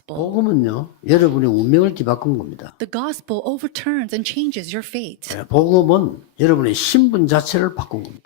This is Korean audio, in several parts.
gospel. 복음은요, 여러분의 운명을 뒤바꾼 겁니다. The gospel overturns and changes your fate. 복음은 여러분의 신분 자체를 바꾼 겁니다.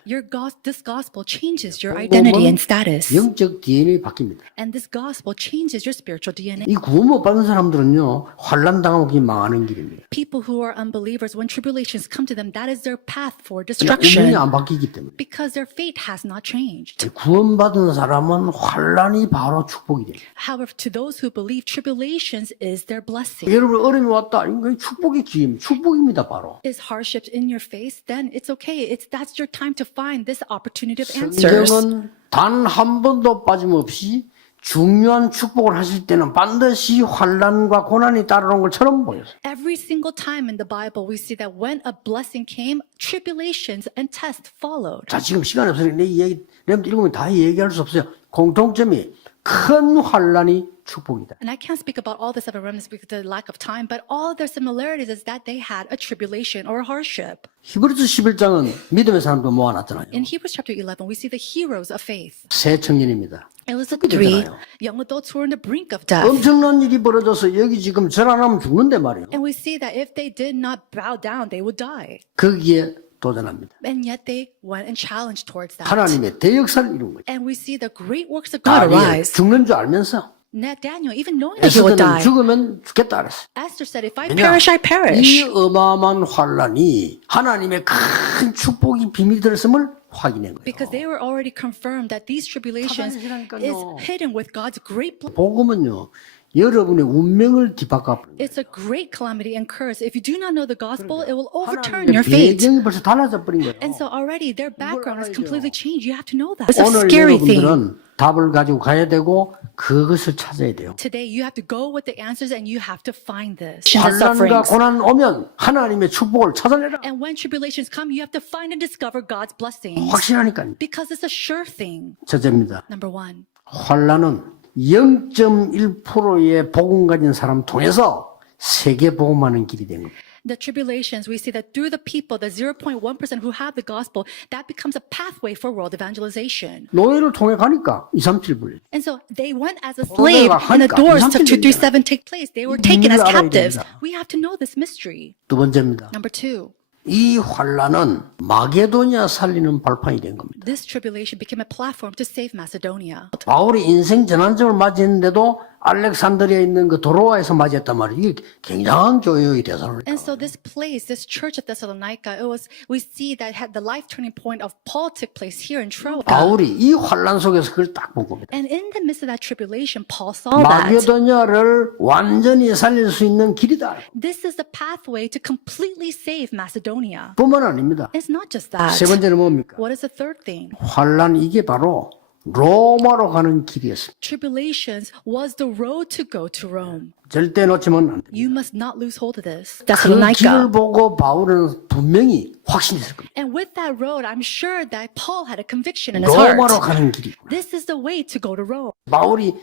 This gospel changes your identity and 복음은 status. 영적 DNA 바뀝니다. And this gospel changes your spiritual DNA. 이 구원 못 받은 사람들은요, 환난 당하고 그냥 망하는 길입니다. People who are unbelievers, when tribulations come to them, that is their path for 운명이 destruction. 안 바뀌기 때문에. Because their fate has not changed. 구원 받은 사람은 환난이 바로 축복이 돼요. However, to those who believe, tribulations is their blessing. 여러분 어려움이 왔다. 이건 축복의 기회입니다. 축복입니다, 바로. Is hardships in your face? Then it's okay. That's your time to find this opportunity of answers. 성경은 단 한 번도 빠짐없이 중요한 축복을 하실 때는 반드시 환난과 고난이 따라오는 것처럼 보여요. Every single time in the Bible, we see that when a blessing came, tribulations and tests followed. 자, 지금 시간이 없으니까 내 얘기, 내가 읽으면 다 얘기할 수 없어요. 공통점이 큰 환난이 축복이다. And I can't speak about all the seven remnants because of the lack of time, but all their similarities is that they had a tribulation or a hardship. 히브리서 11장은 믿음의 사람도 모아놨잖아요. In Hebrews chapter 11, we see the heroes of faith. 새 청년입니다. It was the three young adults who were on the brink of death. 엄청난 일이 벌어져서 여기 지금 절 안 하면 죽는데 말이에요. And we see that if they did not bow down, they would die. 거기에 도전합니다. And yet they went and challenged towards that. 하나님의 대역사를 이룬 거예요. And we see the great works of God 다니엘 arise. 죽는 줄 알면서 Daniel, even knowing that he would 에스더는 die, 죽으면 죽겠다 그랬어. Esther said, if I 왜냐? perish, I 이 perish. 어마어마한 환란이 하나님의 큰 축복이 비밀이 들었음을 확인한 거예요. Because they were already confirmed that these tribulations 사단이라니까요. is hidden with God's great blessing. 복음은요, 여러분의 운명을 뒤바꿔 버립니다. It's a great calamity and curse. If you do not know the gospel, it will overturn your 하나님의 fate. 배경이 벌써 달라져 버린 거예요. And so already their background is 알아야죠. completely changed. You have to know that. It's a 오늘 scary thing. 여러분들은 답을 가지고 가야 되고 그것을 찾아야 돼요. Today you have to go with the answers and you have to find this. And 환난과 고난 오면 하나님의 축복을 찾아내라. when tribulations come, you have to find and discover God's blessings. 확실하니까요. Because it's a sure thing. 첫째입니다. Number one, 환난은 0.1%의 복음 가진 사람 통해서 세계 복음하는 길이 된 겁니다. the tribulations, we see that through the people, the 0.1% who have the gospel, that becomes a pathway for world evangelization. 노예를 통해 가니까 2, 3, 7 불려. And so they went as a slave and the 하니까 doors to 2, 3, 7 237 take place. They were taken as 알아야 captives. 됩니다. We have to know this mystery. 두 번째입니다. Number two, 이 환난은 마게도냐 살리는 발판이 된 겁니다. this tribulation became a platform to save Macedonia. 바울이 인생 전환점을 맞이했는데도 알렉산드리아에 있는 그 도로아에서 맞이했단 말이에요. 이게 굉장한 교회의 대사를. And so this place, this church of Thessalonica, we see that had the life turning point of Paul took place here in Troas. 바울이 이 환난 속에서 그걸 딱 본 겁니다. And in the midst of that tribulation, Paul saw that 마게도냐를 완전히 살릴 수 있는 길이다. this is the pathway to completely save Macedonia. 뿐만 아닙니다. It's not just that. 세 번째는 뭡니까? What is the third thing? 환난 이게 바로 로마로 가는 길이었습니다. Tribulations was the road to go to Rome. 절대 놓치면 안 됩니다. You must not lose hold of this. 그 Thessalonica. 길을 보고 바울은 분명히 확신했을 겁니다. And with that road, I'm sure that Paul had a conviction in his heart. 로마로 가는 길이구나. This is the way to go to Rome. 바울이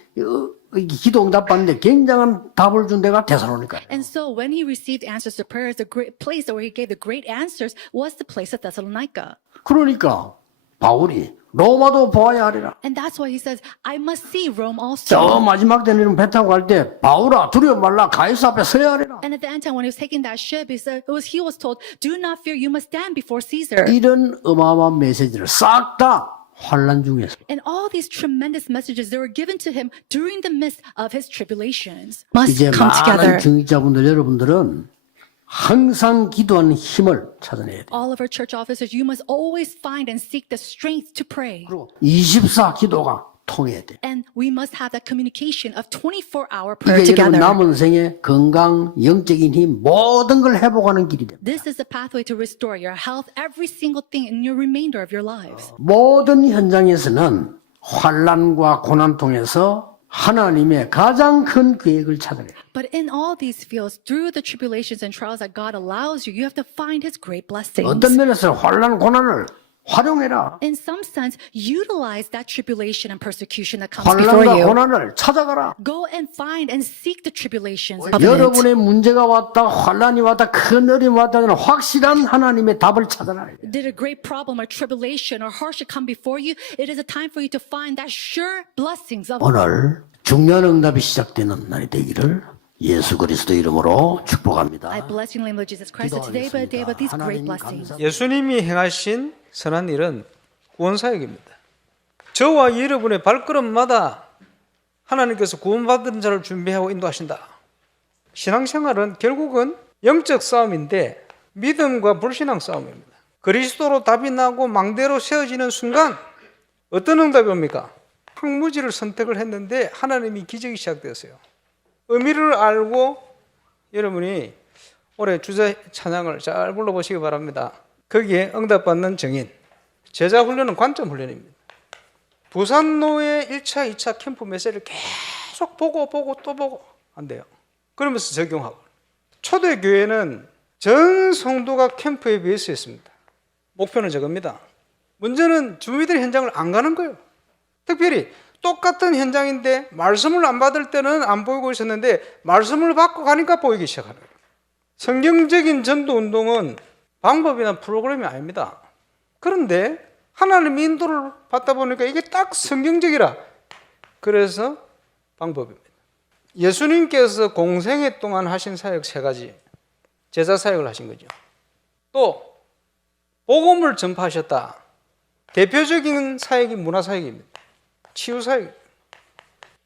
기도 응답받는데 굉장한 답을 준 데가 데살로니가. And so when he received answers to prayers, the great place where he gave the great answers was the place of Thessalonica. 그러니까 바울이 로마도 보아야 하리라. And that's why he says, I must see Rome 저 also. 마지막 때는 배 타고 갈 때 바울아 두려워 말라 가이사 앞에 서야 하리라. And at the end time, when he was taking that ship, he was told, do not fear, you must stand before Caesar. 이런 어마어마한 메시지를 싹 다 환난 중에서 And all these tremendous messages, they were given to him during the midst of his tribulations. Must 이제 come together. 많은 중직자분들 여러분들은 항상 기도하는 힘을 찾아내야 돼요. All of our church officers, you must always find and seek the strength to pray. 24 기도가 통해야 돼. And we must have that communication of 24-hour prayer 이게 여러분 together. 남은 생에 건강, 영적인 힘 모든 걸 회복하는 길이 됩니다. This is the pathway to restore your health, every single thing in your remainder of your lives. 모든 현장에서는 환난과 고난 통해서 하나님의 가장 큰 계획을 찾아내요. But in all these fields, through the tribulations and trials that God allows you, you have to find His great blessings. 어떤 면에서 환난, 고난을 활용해라. In some sense, utilize that tribulation and persecution that comes before 환난과 you. 고난을 찾아가라. Go and find and seek the tribulations of it. 여러분의 문제가 왔다, 환난이 왔다, 큰 어려움이 왔다는 확실한 하나님의 답을 찾아라. Did a great problem or tribulation or hardship come before you? It is a time for you to find that sure blessings of 오늘 중요한 응답이 시작되는 날이 되기를 예수 그리스도 이름으로 축복합니다. I bless you in the name of Jesus Christ. So today by day about these great blessings. 예수님이 행하신 선한 일은 구원사역입니다. 저와 여러분의 발걸음마다 하나님께서 구원받은 자를 준비하고 인도하신다. 신앙생활은 결국은 영적 싸움인데 믿음과 불신앙 싸움입니다. 그리스도로 답이 나고 망대로 세워지는 순간 어떤 응답이 옵니까? 황무지를 선택을 했는데 하나님이 기적이 시작되었어요. 의미를 알고 여러분이 올해 주제 찬양을 잘 불러보시기 바랍니다. 거기에 응답받는 증인, 제자훈련은 관점훈련입니다. 부산노예 1차, 2차 캠프 메시지를 계속 보고 또 보고 한대요. 그러면서 적용하고. 초대교회는 전 성도가 캠프에 비해서 했습니다. 목표는 저겁니다. 문제는 주민들이 현장을 안 가는 거예요. 특별히 똑같은 현장인데 말씀을 안 받을 때는 안 보이고 있었는데 말씀을 받고 가니까 보이기 시작하는 거예요. 성경적인 전도운동은 방법이나 프로그램이 아닙니다. 그런데 하나님 인도를 받다 보니까 이게 딱 성경적이라 그래서 방법입니다. 예수님께서 공생애 동안 하신 사역 3가지, 제자 사역을 하신 거죠. 또 복음을 전파하셨다. 대표적인 사역이 문화사역입니다. 치유사역.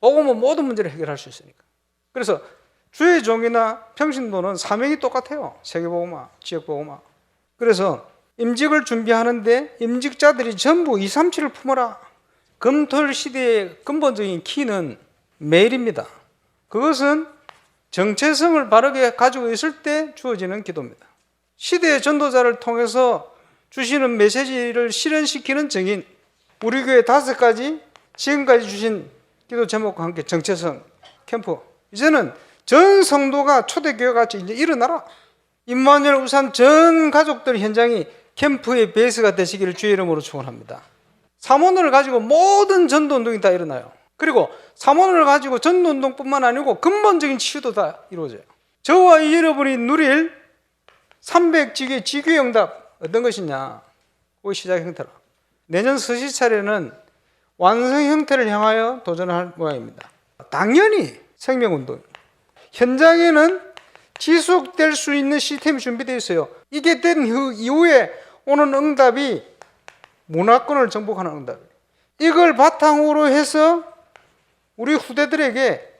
복음은 모든 문제를 해결할 수 있으니까. 그래서 주의 종이나 평신도는 사명이 똑같아요. 세계복음화, 지역복음화. 그래서 임직을 준비하는데 임직자들이 전부 237을 품어라. 금토일 시대의 근본적인 키는 매일입니다. 그것은 정체성을 바르게 가지고 있을 때 주어지는 기도입니다. 시대의 전도자를 통해서 주시는 메시지를 실현시키는 증인, 우리 교회 5가지 지금까지 주신 기도 제목과 함께 정체성 캠프. 이제는 전 성도가 초대교회 같이 이제 일어나라. 임마누엘 우산 전 가족들 현장이 캠프의 베이스가 되시기를 주의 이름으로 축원합니다. 삼원을 가지고 모든 전도운동이 다 일어나요. 그리고 삼원을 가지고 전도운동뿐만 아니고 근본적인 치유도 다 이루어져요. 저와 여러분이 누릴 300지교의 지교의 응답 어떤 것이냐? 그게 시작 형태라. 내년 서시 차례는 완성 형태를 향하여 도전할 모양입니다. 당연히 생명운동. 현장에는 지속될 수 있는 시스템이 준비되어 있어요. 이게 된 이후에 오는 응답이 문화권을 정복하는 응답이에요. 이걸 바탕으로 해서 우리 후대들에게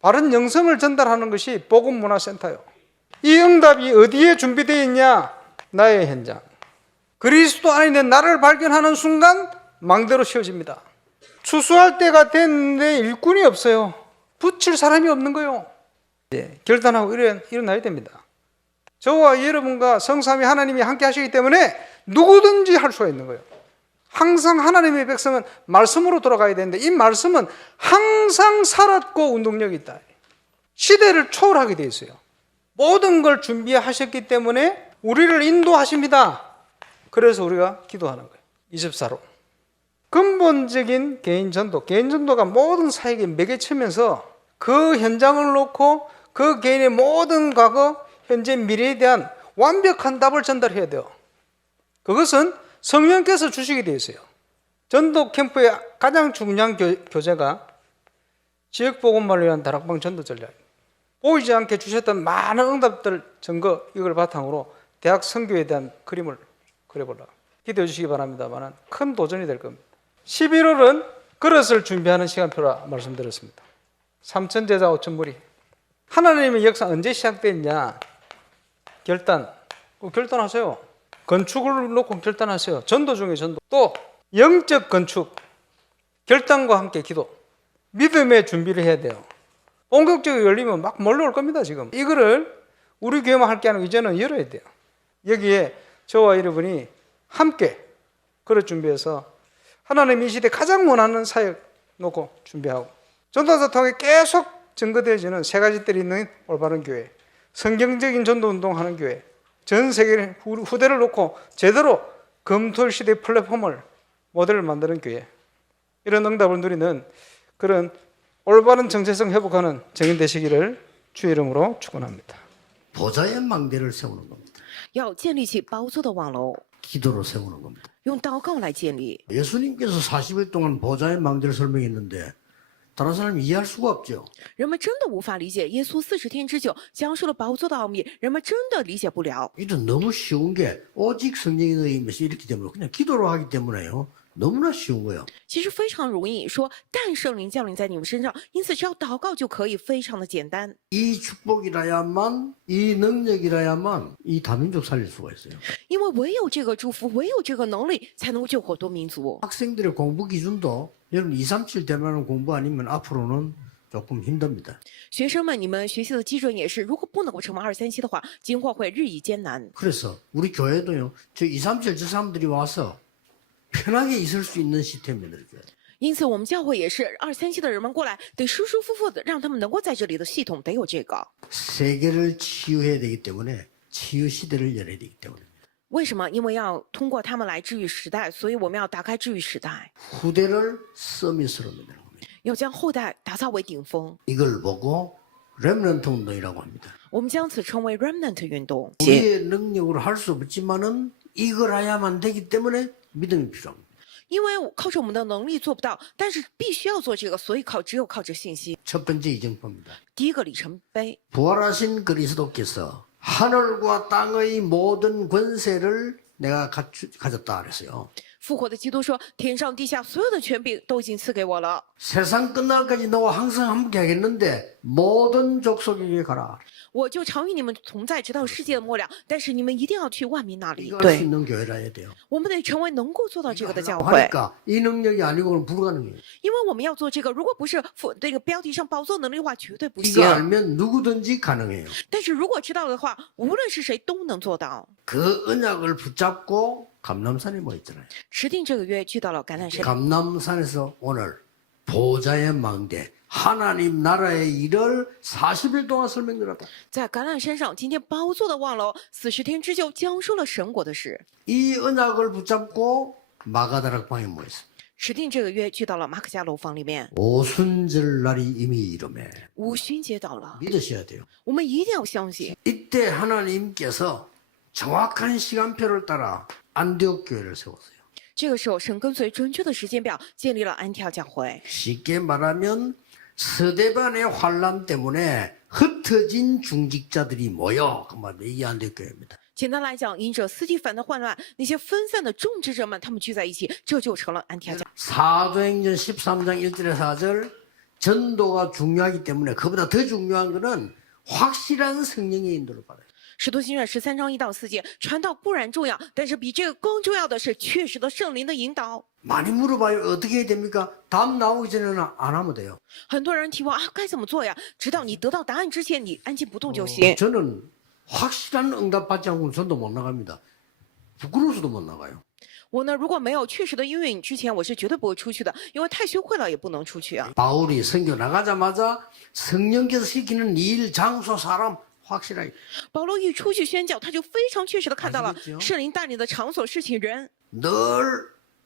바른 영성을 전달하는 것이 복음문화센터예요. 이 응답이 어디에 준비되어 있냐? 나의 현장. 그리스도 안에 있는 나를 발견하는 순간 망대로 씌워집니다. 추수할 때가 됐는데 일꾼이 없어요. 붙일 사람이 없는 거예요. 결단하고 일어나야 됩니다. 저와 여러분과 성삼위 하나님이 함께 하시기 때문에 누구든지 할 수가 있는 거예요. 항상 하나님의 백성은 말씀으로 돌아가야 되는데 이 말씀은 항상 살았고 운동력이 있다. 시대를 초월하게 되어 있어요. 모든 걸 준비하셨기 때문에 우리를 인도하십니다. 그래서 우리가 기도하는 거예요. 24로. 근본적인 개인 전도가 모든 사역의 매개체면서 그 현장을 놓고 그 개인의 모든 과거, 현재, 미래에 대한 완벽한 답을 전달해야 돼요. 그것은 성령께서 주시게 되어 있어요. 전도 캠프의 가장 중요한 교재가 지역복음만을 위한 다락방 전도 전략입니다. 보이지 않게 주셨던 많은 응답들 증거 이걸 바탕으로 대학 선교에 대한 그림을 그려보려고 기도해 주시기 바랍니다만 큰 도전이 될 겁니다. 11월은 그릇을 준비하는 시간표라 말씀드렸습니다. 3천 제자 5천 무리. 하나님의 역사 언제 시작됐냐? 결단하세요. 건축을 놓고 결단하세요. 전도 중에 전도. 또 영적 건축, 결단과 함께 기도, 믿음의 준비를 해야 돼요. 본격적으로 열리면 막 몰려올 겁니다. 지금 이거를 우리 교회만 할 게 아니고 이제는 열어야 돼요. 여기에 저와 여러분이 함께 그릇 준비해서 하나님 이 시대 가장 원하는 사역 놓고 준비하고 전도자 통해 계속 증거되어지는 3가지들이 있는 올바른 교회, 성경적인 전도운동하는 교회, 전 세계 후대를 놓고 제대로 금토일 시대의 플랫폼을 모델을 만드는 교회, 이런 응답을 누리는 그런 올바른 정체성 회복하는 증인 되시기를 주의 이름으로 축원합니다. 보좌의 망대를 세우는 겁니다. 要建立起宝座的网楼， 기도로 세우는 겁니다.用祷告来建立。 예수님께서 40일 동안 보좌의 망대를 설명했는데 다른 사람이 이해할 수가 없죠. 人们真的无法理解耶稣40天之久讲述了宝座的奥秘，人们真的理解不了。 이도 너무 쉬운 게 오직 성령이 너희 임에서 이렇기 때문에 그냥 기도로 하기 때문에요. 너무나 쉬운 거예요. 其实非常容易说，但圣灵降临在你们身上，因此只要祷告就可以，非常的简单。 이 축복이라야만 이 능력이라야만 이 다민족 살릴 수가 있어요. 因为唯有这个祝福，唯有这个能力，才能够救活多民族。 학생들의 공부 기준도 여러분 2, 3, 7 되면 공부 아니면 앞으로는 조금 힘듭니다. 学生们，你们学习的基准也是，如果不能够成为237的话，今后会日益艰难。 그래서 우리 교회도요. 저 2, 3, 7 저 사람들이 와서 편하게 있을 수 있는 시스템을 만들어줘야 돼요. 因此，我们教会也是237的人们过来，得舒舒服服的，让他们能够在这里的系统得有这个。 세계를 치유해야 되기 때문에 치유 시대를 열어야 되기 때문에 为什么？因为要通过他们来治愈时代，所以我们要打开治愈时代， 후대를 서밋으로 만드는 겁니다. 要将后代打造为顶峰。 이걸 보고 렘넌트 운동이라고 합니다. 我们将此称为 Remnant 运动。 우리의 능력으로 할 수 없지만은 이걸 해야만 되기 때문에 믿음이 필요합니다. 因为靠着我们的能力做不到，但是必须要做这个，所以只有靠着信心。 첫 번째 이정표입니다. 第一个里程碑， 부활하신 그리스도께서 하늘과 땅의 모든 권세를 내가 가졌다 그랬어요. 复活的基督说：“天上地下所有的权柄都已经赐给我了。 세상 끝날까지 너와 항상 함께 하겠는데 모든 족속에게 가라. 我就常与你们同在，直到世界的末了。但是你们一定要去万民那里。 이거 할 수 있는 교회라 해야 돼요. 我们得成为能够做到这个的教会， 하니까 이 능력이 아니고는 불가능해요. 因为我们要做这个，如果不是这个标题上宝座能力的话，绝对不 이거 行。 알면 누구든지 가능해요. 但是如果知道的话，无论是谁都能做到。 그 언약을 붙잡고 감람산에 뭐 있잖아요. 持定这个约，去到了橄榄山。 감람산에서 오늘 보좌의 망대 하나님 나라의 일을 40일 동안 설명드렸다. 在橄榄山上，今天宝座的望楼40天之久，讲述了神国的事。 이 언약을 붙잡고 마가다락방에 모였습니다. 持定这个约，去到了马可家楼房里面。 오순절 날이 이미 이름에 五旬节到了， 믿으셔야 돼요. 我们一定要相信。 이때 하나님께서 정확한 시간표를 따라 안디옥 교회를 세웠어요. 这个时候，神跟随准确的时间表建立了安提阿教会。 쉽게 말하면 서대반의 환란 때문에 흩어진 중직자들이 모여 이 안디옥 교회입니다. 简单来讲，因着斯蒂凡的混乱，那些分散的种植者们，他们聚在一起，这就成了安提阿教。 사도행전 13장 1절에 4절 전도가 중요하기 때문에 그보다 더 중요한 것은 확실한 성령의 인도를 받아요. 使徒行传13章1到4节，传道固然重要，但是比这个更重要的是确实的圣灵的引导。 많이 물어봐요. 어떻게 해야 됩니까? 답 나오기 전에는 안 하면 돼요. 很多人提问啊，该怎么做呀？直到你得到答案之前，你安静不动就行。 저는 확실한 응답 받지 않고는 전도 못 나갑니다. 부끄러워서도 못 나가요. 我呢，如果没有确实的应允之前，我是绝对不会出去的，因为太羞愧了，也不能出去啊。 바울이 선교 나가자마자 성령께서 시키는 일, 장소, 사람 확실하게 保罗一出去宣教，他就非常确实的看到了 아시겠죠? 圣灵带领的场所、事情、人。 늘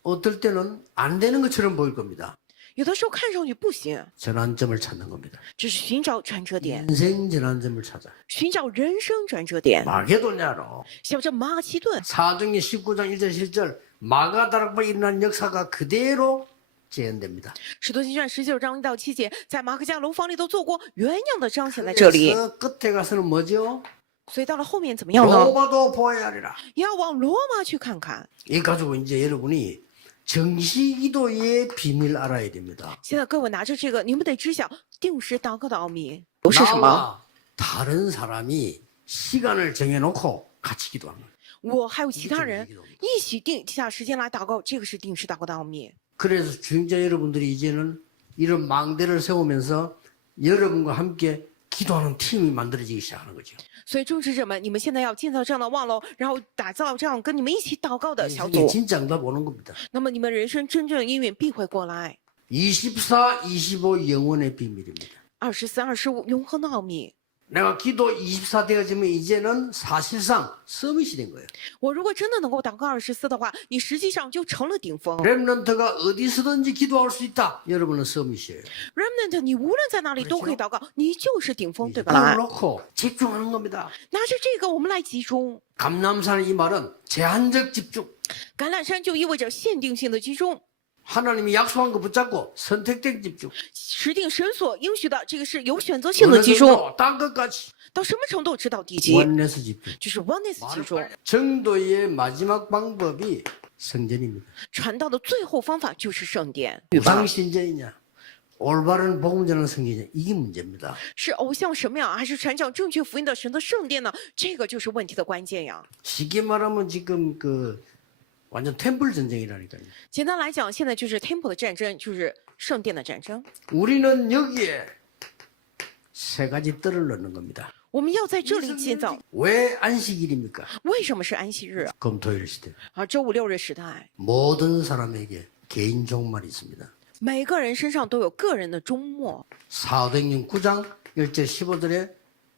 어떨 때는 안 되는 것처럼 보일 겁니다. 有的时候看上去不行， 전환점을 찾는 겁니다. 只是寻找转折点， 인생 전환점을 찾아. 寻找人生转折点。 마게도냐로 像这马其顿， 사도행전 19장 1절 7절 마가다락방에 일어난 역사가 그대로 재현됩니다. 使徒行传19章1到7节，在马可家楼房里都做过，原样的彰显在这里。 그래서 끝에 가서는 뭐죠? 所以到了后面怎么样呢？ 로마도 보아야 하리라. 要往罗马去看看。 이 가지고 이제 여러분이 정시기도의 비밀 알아야 됩니다. 现在各位拿着这个，你们得知晓定时祷告的奥秘都是什么。 나와 다른 사람이 시간을 정해놓고 같이 기도하는 거예요. 我还有其他人一起定下时间来祷告，这个是定时祷告的奥秘。 그래서 주행자 여러분들이 이제는 이런 망대를 세우면서 여러분과 함께 기도하는 팀이 만들어지기 시작하는 거죠. 所以种植者们，你们现在要建造这样的望楼，然后打造这样跟你们一起祷告的小 이게 组。 진짜 응답 오는 겁니다. 那么你们人生真正的应允必会过来。 24, 25 영원의 비밀입니다. 24、25永恒的奥秘。 내가 기도 24 되어지면 이제는 사실상 서밋이 된 거예요. 我如果真的能够祷告24的话，你实际上就成了顶峰。 렘넌트가 어디서든지 기도할 수 있다. 여러분은 서밋이에요. Remnant，你无论在哪里都可以祷告，你就是顶峰，对 이걸 吧？ 놓고 집중하는 겁니다. 拿着这个，我们来集中。 감람산 이 말은 제한적 집중. 橄榄山就意味着限定性的集中。 하나님이 약속한 거 붙잡고 선택된 집중. 持定神所应许的，这个是有选择性的 어느 集中。 정도 딴 것까지 到什么程度指导地基？ 원내스 집중. 就是 oneness 集中。 정도의 마지막 방법이 성전입니다. 传道的最后方法就是圣殿， 우상신전이냐 올바른 복음 전하는 성전이냐 이게 문제입니다. 是偶像神庙还是传讲正确福音的神的圣殿呢？这个就是问题的关键呀。 쉽게 말하면 지금 그 완전 템플 전쟁이라니까요. 简单来讲，现在就是 temple 的战争，就是圣殿的战争。 우리는 여기에 세 가지 뜰을 넣는 겁니다. 我们要在这里建造。 왜 안식일입니까? 为什么是安息日 금토일 시대. 啊？周五六日时代， 모든 사람에게 개인 종말이 있습니다. 每个人身上都有个人的终末。 사도행전 9장 1절 15절에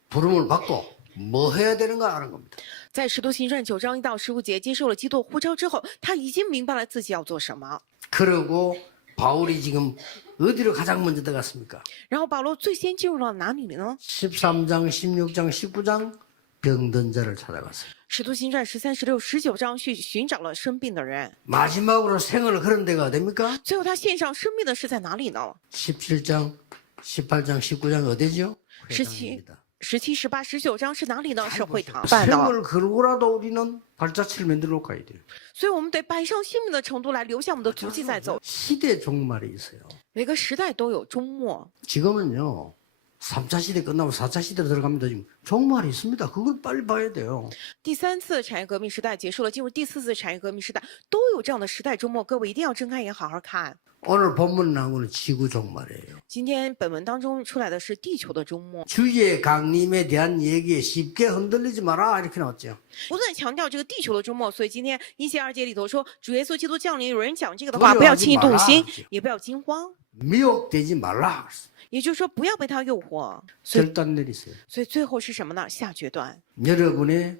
부름을 받고 뭐 해야 되는 가 아는 겁니다. 在使徒行传9章1到15节接受了基督呼召之后，他已经明白了自己要做什么。 그리고 바울이 지금 어디로 가장 먼저 들어갔습니까? 然后保罗最先进入了哪里呢？ 13장, 16장, 19장 병든 자를 찾아갔어요. 使徒行传13、16、19章去寻找了生病的人， 마지막으로 생을 그런 데가 어딥니까? 最后他献上生命的是在哪里呢？ 17장, 18장, 19장 어디죠? 17、 회당입니다. 17、18、19章是哪里呢？是会堂办的。 생을 걸고라도 우리는 발자취를 만들어 가야 돼요. 所以我们得摆上性命的程度来留下我们的足迹再走。 시대 종말이 있어요. 每个时代都有终末。 지금은요. 3차 시대 끝나고 4차 시대로 들어갑니다. 지금 종말이 있습니다. 그걸 빨리 봐야 돼요. 第三次产业革命时代结束了，进入第四次产业革命时代，都有这样的时代终末。各位一定要睁开眼好好看。 오늘 본문 나온 거는 지구 종말이에요. 今天本文当中出来的是地球的终末， 주의 강림에 대한 얘기에 쉽게 흔들리지 마라 이렇게 나왔죠. 不断强调这个地球的终末。所以今天1节2节里头说，主耶稣基督降临，有人讲这个的话，不要轻易动心，也不要惊慌。 미혹되지 말라. 也就是说，不要被他诱惑。所以， 결단 내리세요. 所以最后是什么呢？下决断。 여러분의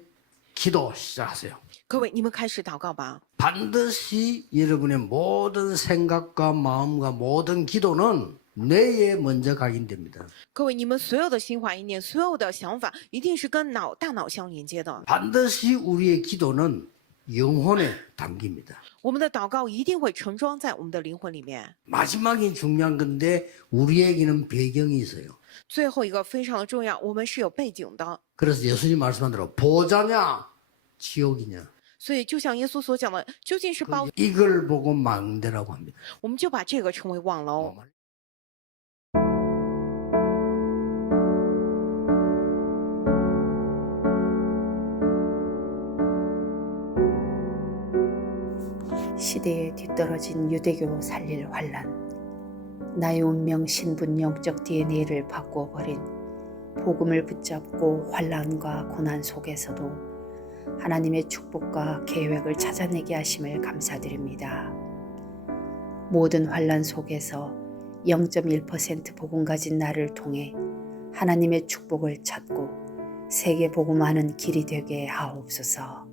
기도 시작하세요. 各位，你们开始祷告吧。 반드시 여러분의 모든 생각과 마음과 모든 기도는 뇌에 먼저 각인됩니다. 各位，你们所有的心怀意念，所有的想法，一定是跟大脑相连接的。 반드시 우리의 기도는 영혼에 담깁니다. 我们的祷告一定会盛装在我们的灵魂里面。 마지막이 중요한 건데 우리에게는 배경이 있어요. 最后一个非常的重要，我们是有背景的。 그래서 예수님 말씀한 대로 보자냐 지옥이냐 所以，就像耶稣所讲的，究竟是包， 이걸 보고 망대라고 합니다. 我们就把这个称为望楼。 시대에 뒤떨어진 유대교 살릴 환란, 나의 운명 신분 영적 DNA를 바꿔버린 복음을 붙잡고 환란과 고난 속에서도 하나님의 축복과 계획을 찾아내게 하심을 감사드립니다. 모든 환란 속에서 0.1% 복음 가진 나를 통해 하나님의 축복을 찾고 세계 복음하는 길이 되게 하옵소서.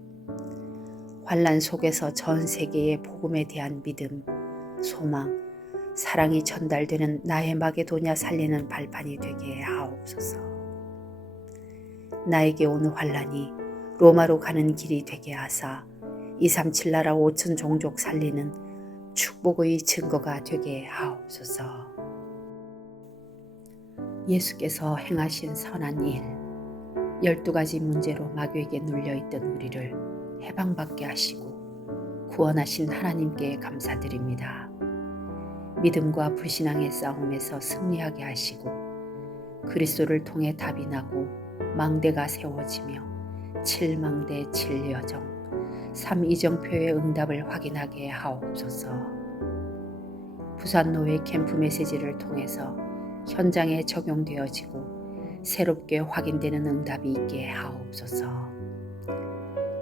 환란 속에서 전 세계의 복음에 대한 믿음, 소망, 사랑이 전달되는 나의 마게도냐 살리는 발판이 되게 하옵소서. 나에게 온 환란이 로마로 가는 길이 되게 하사 237 나라 5천 종족 살리는 축복의 증거가 되게 하옵소서. 예수께서 행하신 선한 일, 12가지 문제로 마귀에게 눌려있던 우리를 해방받게 하시고 구원하신 하나님께 감사드립니다. 믿음과 불신앙의 싸움에서 승리하게 하시고 그리스도를 통해 답이 나고 망대가 세워지며 7망대 7여정 3이정표의 응답을 확인하게 하옵소서. 부산노회 캠프 메시지를 통해서 현장에 적용되어지고 새롭게 확인되는 응답이 있게 하옵소서.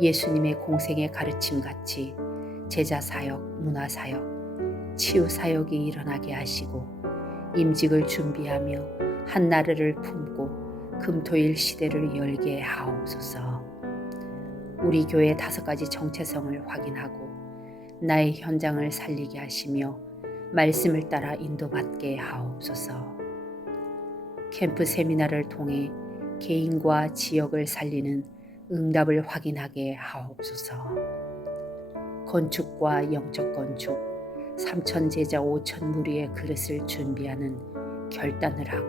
예수님의 공생의 가르침같이 제자사역, 문화사역, 치유사역이 일어나게 하시고 임직을 준비하며 한 나라를 품고 금토일 시대를 열게 하옵소서. 우리 교회 5가지 정체성을 확인하고 나의 현장을 살리게 하시며 말씀을 따라 인도받게 하옵소서. 캠프 세미나를 통해 개인과 지역을 살리는 응답을 확인하게 하옵소서. 건축과 영적 건축, 3천 제자 5천 무리의 그릇을 준비하는 결단을 하고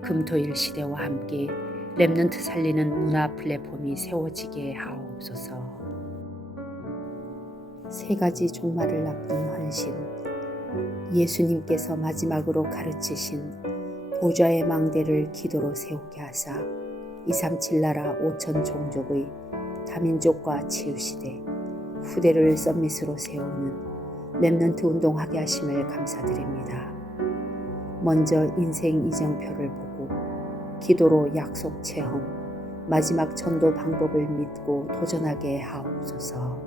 금토일 시대와 함께 렘넌트 살리는 문화 플랫폼이 세워지게 하옵소서. 세 가지 종말을 앞둔 헌신, 예수님께서 마지막으로 가르치신 보좌의 망대를 기도로 세우게 하사 237 나라 5천 종족의 다민족과 치유시대 후대를 썸밋으로 세우는 렘넌트 운동하게 하심을 감사드립니다. 먼저 인생 이정표를 보고 기도로 약속 체험, 마지막 전도 방법을 믿고 도전하게 하옵소서.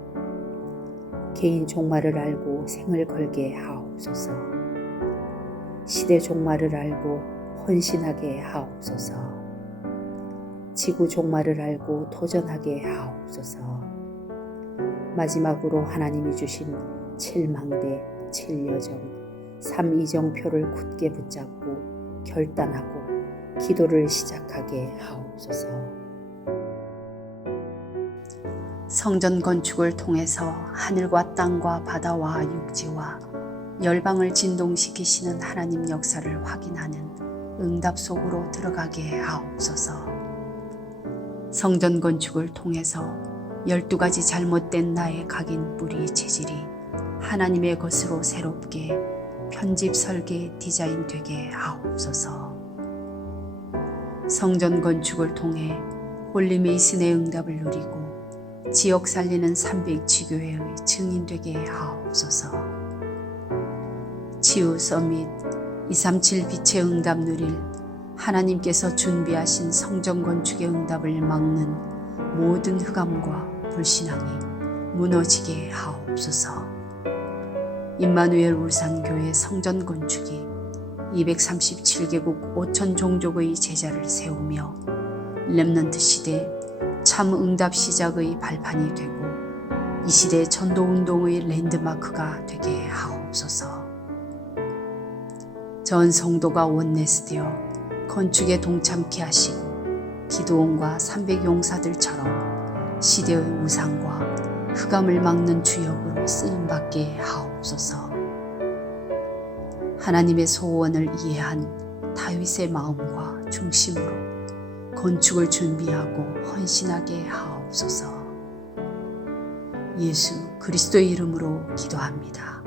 개인 종말을 알고 생을 걸게 하옵소서. 시대 종말을 알고 헌신하게 하옵소서. 지구 종말을 알고 도전하게 하옵소서. 마지막으로 하나님이 주신 7망대, 7여정, 3이정표를 굳게 붙잡고 결단하고 기도를 시작하게 하옵소서. 성전 건축을 통해서 하늘과 땅과 바다와 육지와 열방을 진동시키시는 하나님 역사를 확인하는 응답 속으로 들어가게 하옵소서. 성전 건축을 통해서 12가지 잘못된 나의 각인 뿌리 체질이 하나님의 것으로 새롭게 편집 설계 디자인 되게 하옵소서. 성전 건축을 통해 홀리메이슨의 응답을 누리고 지역 살리는 300지교회의 증인 되게 하옵소서. 치유 서밋 237 빛의 응답 누릴 하나님께서 준비하신 성전 건축의 응답을 막는 모든 흑암과 불신앙이 무너지게 하옵소서. 임마누엘 울산교회 성전 건축이 237개국 5천 종족의 제자를 세우며 렘넌트 시대 참 응답 시작의 발판이 되고 이 시대 전도운동의 랜드마크가 되게 하옵소서. 전 성도가 원내스되어 건축에 동참케 하시고 기도원과 300용사들처럼 시대의 우상과 흑암을 막는 주역으로 쓰임받게 하옵소서. 하나님의 소원을 이해한 다윗의 마음과 중심으로 건축을 준비하고 헌신하게 하옵소서. 예수 그리스도의 이름으로 기도합니다.